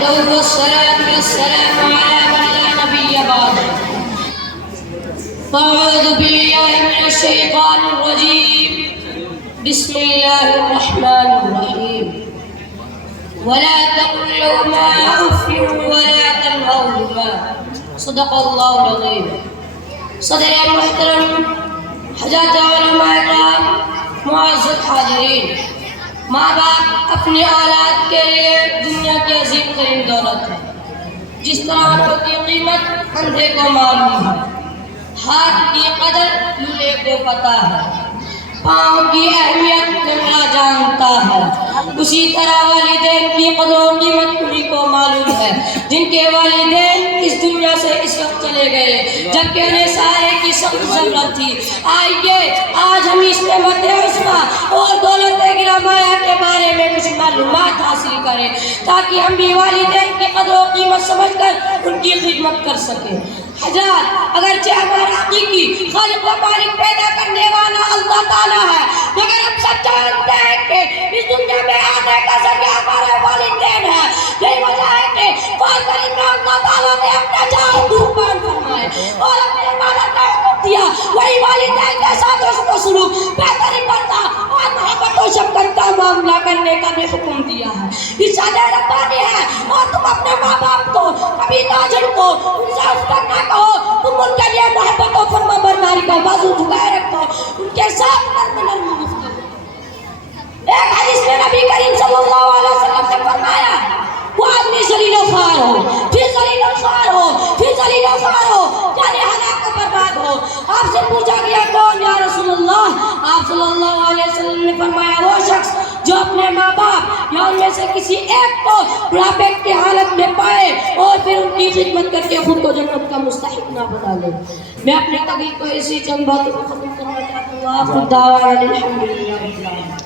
والصلاة والسلام على من لا نبي بعده. أعوذ بالله من الشيطان الرجيم. بسم الله الرحمن الرحيم. ولا تقل لهما أف ولا تنهرهما. صدق الله العظيم. صدر محترم حضرات علماء کرام، معزز حاضرین، ماں باپ اپنی اولاد کے لیے دنیا کی عظیم ترین دولت ہے. جس طرح آنکھوں کی قیمت اندھے کو معلوم ہے، ہاتھ کی قدر لولے کو پتہ ہے، پاؤں کی اہمیت لنگڑا جانتا ہے، اسی طرح والدین کی قدر و قیمت انہیں کو معلوم ہے جن کے والدین اس دنیا سے اس وقت چلے گئے جبکہ انہیں سارے کی سخت ضرورت تھی. آئیے آج ہم اس نعمت عظمیٰ اور دولت گرامیہ کے بارے میں کچھ معلومات حاصل کریں تاکہ ہم بھی والدین کی قدر و قیمت سمجھ کر ان کی خدمت کر سکیں. حضرات، اگرچہ ہمارا حقیقی خالق و مالک پیدا کرنے والا اللہ تعالیٰ ہے، مگر ہم سب جانتے ہیں کہ اس دنیا میں آنے کا ذریعہ ہمارے والدین ہیں. یہی وجہ ہے کہ قرآن کریم میں اللہ تعالیٰ نے اپنا جان قربان فرمائے اور اپنے عبادت کا حکم دیا. وہی والدین کے ساتھ اس کو سلوک بہتری پڑتا اور محبت و شفقت کا معاملہ کرنے کا بھی حکم دیا ہے. ارشاد ربانی ہے، اور تم اپنے ماں باپ کو کبھی نہ جھڑکو، ان سے اف تک نہ کہو، تم ان کے لیے محبت و فرما برداری کا بازو جھکائے رکھو، ان کے ساتھ نرم نرم گفتگو. ایک حدیث میں نبی کریم صلی اللہ علیہ وسلم نے فرمایا، وہ آدمی ذلیل و خوار ہو، پھر ذلیل و خوار ہو، پھر ذلیل و خوار ہو، یعنی ہلاک و برباد ہو. آپ سے پوچھا گیا کون یا رسول اللہ؟ آپ صلی اللہ علیہ وسلم نے فرمایا وہ شخص جو اپنے ماں باپ یا ان میں سے کسی ایک کو بڑھاپے کی حالت میں پائے اور پھر ان کی خدمت کر کے خود کو جنت کا مستحق نہ بنا لے. میں اپنے تقریر کو اسی چند باتوں کو ختم کرنا چاہتا ہوں. آپ خود دعویٰ الحمدللہ.